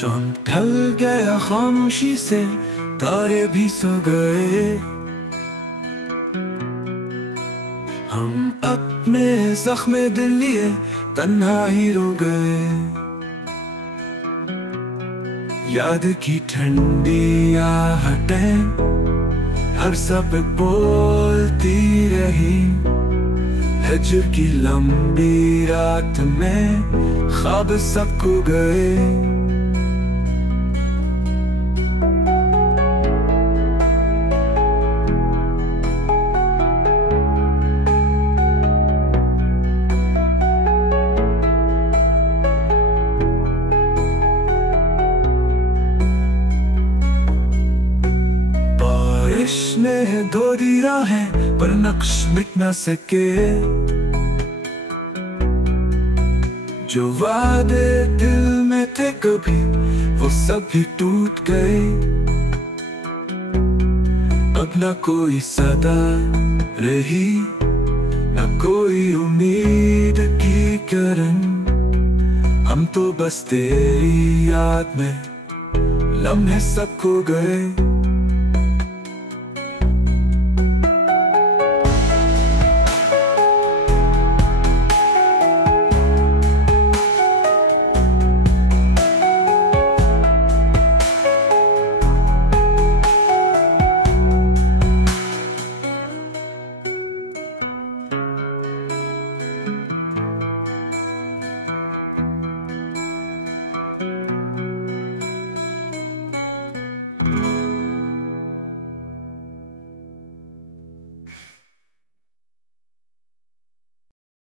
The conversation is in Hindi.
चांद ढल गया खामोशी से, तारे भी सो गए। हम अपने जख्मे दिल लिए तन्हा ही रो गए। याद की ठंडी आहटें हर सब बोलती रही। हजर की लंबी रात में ख्वाब सब खो गए। बारिश ने धो दी राहें पर नक्श मिट न सके। जो वादे दिल में थे कभी वो सब भी टूट गए। अब न कोई सदा रही, न कोई उम्मीद की किरण। हम तो बस तेरी याद में लम्हे सब खो गए।